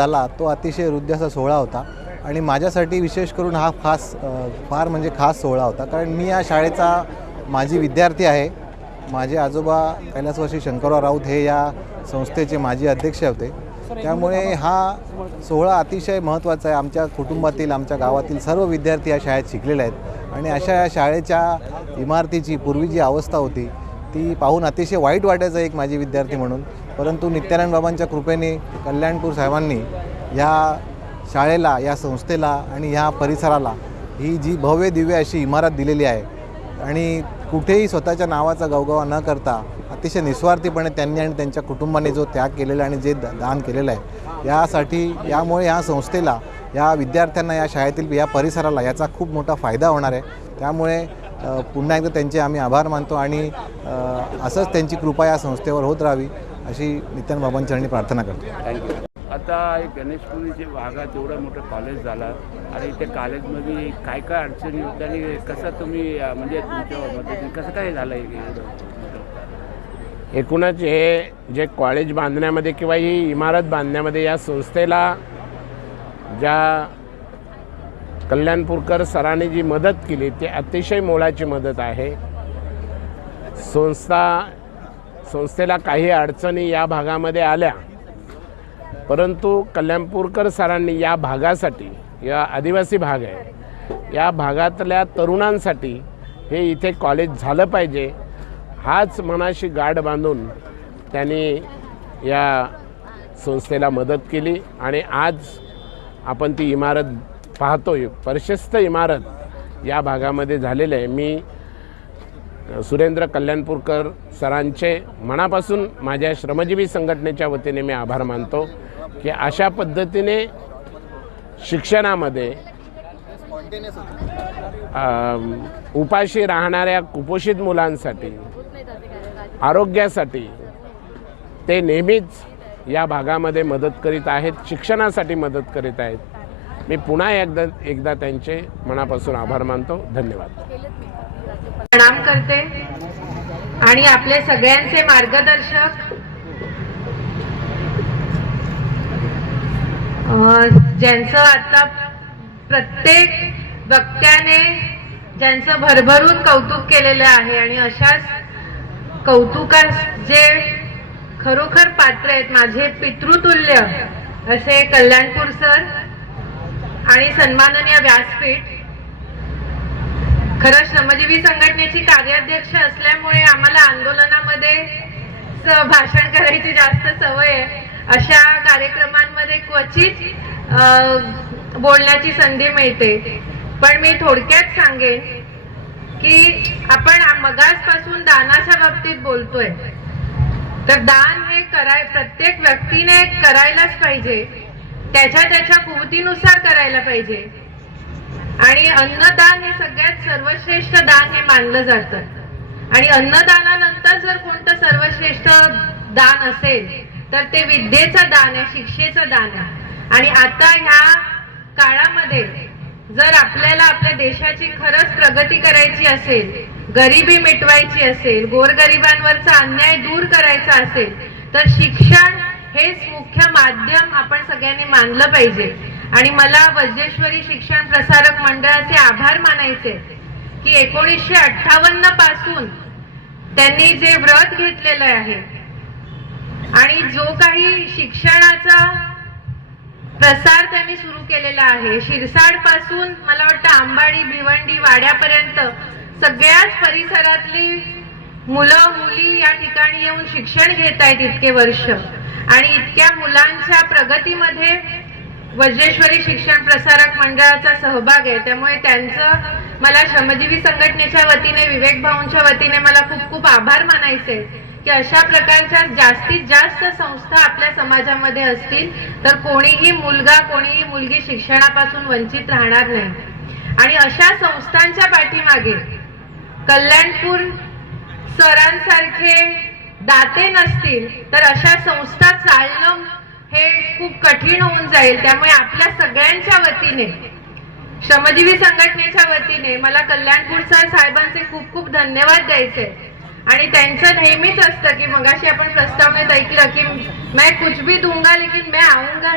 तला तो अतिशय हृदयाचा सोहळा होता. आणि माझ्यासाठी विशेष करून हा खास फार म्हणजे खास सोहळा होता. कारण मी या शाळेचा माझी विद्यार्थी आहे. माझे आजोबा कैलासवासी शंकरराव राऊत हे या संस्थेचे माजी अध्यक्ष होते. त्यामुळे हा सोहळा अतिशय महत्त्वाचा आहे. आमच्या कुटुंबातील आमच्या गावातील सर्व विद्यार्थी या शाळेत शिकलेले आहेत. आणि अशा या शाळेच्या इमारतीची पूर्वी जी अवस्था होती ती पाहून अतिशय वाईट वाटायचं एक माझी विद्यार्थी म्हणून. परंतु नित्यानंद बाबांच्या कृपेने कल्याणपूर साहेबांनी या शाळेला या संस्थेला आणि ह्या परिसराला ही जी भव्य दिव्य अशी इमारत दिलेली आहे आणि कुठेही स्वतःच्या नावाचा गवगवा न करता अतिशय निस्वार्थीपणे त्यांनी आणि त्यांच्या कुटुंबाने जो त्याग केलेला आणि जे द- दान केलेलं आहे यासाठी यामुळे या संस्थेला या विद्यार्थ्यांना या शाळेतील या परिसराला याचा खूप मोठा फायदा होणार आहे. त्यामुळे पुन्हा एकदा त्यांचे आम्ही आभार मानतो आणि असंच त्यांची कृपा या संस्थेवर होत राहावी. अशी नित्यान बाबांचरणी प्रार्थना करतो. थँक्यू आता एक गणेशपुरीच्या भागात एवढं मोठं कॉलेज झालं. आणि त्या कॉलेजमध्ये काय काय अडचणी होत्या आणि कसं तुम्ही म्हणजे तुमच्या मदतीने कसं काय झालं हे एवढं? मोठं? एकूणच हे जे कॉलेज बांधण्यामध्ये किंवा ही इमारत बांधण्यामध्ये या संस्थेला ज्या कल्याणपूरकर सरांनी जी मदत केली ती अतिशय मोलाची मदत आहे. संस्था संस्थेला काही अडचणी या भागामध्ये आल्या. परंतु कल्याणपूरकर सरांनी या भागासाठी या आदिवासी भाग आहे या भागातल्या तरुणांसाठी हे इथे कॉलेज झालं पाहिजे हाच मनाशी गाठ बांधून त्यांनी या संस्थेला मदत केली आणि आज आपण ती इमारत पाहतोय. प्रशस्त इमारत या भागामध्ये झालेलं आहे. मी सुरेंद्र कल्याणपूरकर सरांचे मनापासून माझ्या श्रमजीवी संघटनेच्या वतीने मी आभार मानतो की अशा पद्धतीने शिक्षणामध्ये उपाशी राहणाऱ्या कुपोषित मुलांसाठी आरोग्यासाठी ते नेहमीच या भागामध्ये मदत करीत आहेत शिक्षणासाठी मदत करीत आहेत. मी पुन्हा एकदा एकदा त्यांचे मनापासून आभार मानतो. धन्यवाद. प्रणाम करते. आणि आपले सगळ्यांचे मार्गदर्शक. ज्यांचं आता प्रत्येक वक्त्याने ज्यांचं भरभरून कौतुक केलेलं आहे आणि अशाच कौतुकास जे खरोखर पात्र आहेत माझे पितृतुल्य असे कल्याणपूर सर आणि सन्माननीय व्यासपीठ खरं श्रमजीवी म्हणजे संघटनेची कार्याध्यक्ष असल्यामुळे आम्हाला आंदोलनामध्ये भाषण करायची जास्त सवय आहे. अशा कार्यक्रमांमध्ये क्वचित बोलण्याची संधी मिळते. पण मी थोडक्यात सांगेन की आपण मगासपासून दानाच्या बाबतीत बोलतोय. तर दान हे कराय प्रत्येक व्यक्तीने करायलाच पाहिजे. त्याच्या त्याच्या कुवतीनुसार करायला पाहिजे. आणि अन्नदान हे सगळ्यात सर्वश्रेष्ठ दान हे मानलं जातं. आणि अन्नदानानंतर जर कोणतं सर्वश्रेष्ठ दान असेल तर ते विद्येचं दान आहे शिक्षेचं दान आहे. आणि आता ह्या काळामध्ये जर आपल्याला आपल्या देशाची खरंच प्रगती करायची असेल गरिबी मिटवायची असेल गोरगरिबांवरचा अन्याय दूर करायचा असेल तर शिक्षण हेच मुख्य माध्यम आपण सगळ्यांनी मानलं पाहिजे. आणि मला वज्रेश्वरी शिक्षण प्रसारक मंडळाचे आभार मानायचे की एकोणीसशे अठ्ठावन्नपासून त्यांनी जे व्रत घेतलेलं आहे आणि जो काही शिक्षणाचा प्रसार त्यांनी सुरू केलेला आहे शिरसाडपासून मला वाटतं आंबाडी भिवंडी वाड्यापर्यंत सगळ्याच परिसरातली मुलं मुली या ठिकाणी येऊन शिक्षण घेत आहेत इतके वर्ष. आणि इतक्या मुलांच्या प्रगतीमध्ये वज्रेश्वरी शिक्षण प्रसारक मंडळाचा सहभाग आहे. त्यामुळे त्यांचं मला श्रमजीवी संघटनेच्या वतीने विवेक भाऊंच्या वतीने मला खूप खूप आभार मानायचे की अशा प्रकारच्या जास्तीत जास्त संस्था आपल्या समाजामध्ये असतील तर कोणीही मुलगा कोणीही मुलगी शिक्षणापासून वंचित राहणार नाही. आणि अशा संस्थांच्या पाठीमागे कल्याणपूर सरांसारखे दाते नसतील तर अशा संस्था चालणं हे खूप कठीण होऊन जाईल. त्यामुळे आपल्या सगळ्यांच्या वतीने श्रमजीवी संघटनेच्या वतीने मला कल्याणपूर सर साहेबांचे खूप खूप धन्यवाद द्यायचे. आणि त्यांचं नेहमीच असतं की मगाशी आपण प्रस्तावनेत ऐकलं की मैं कुछ भी दूंगा लेकिन मैं आऊंगा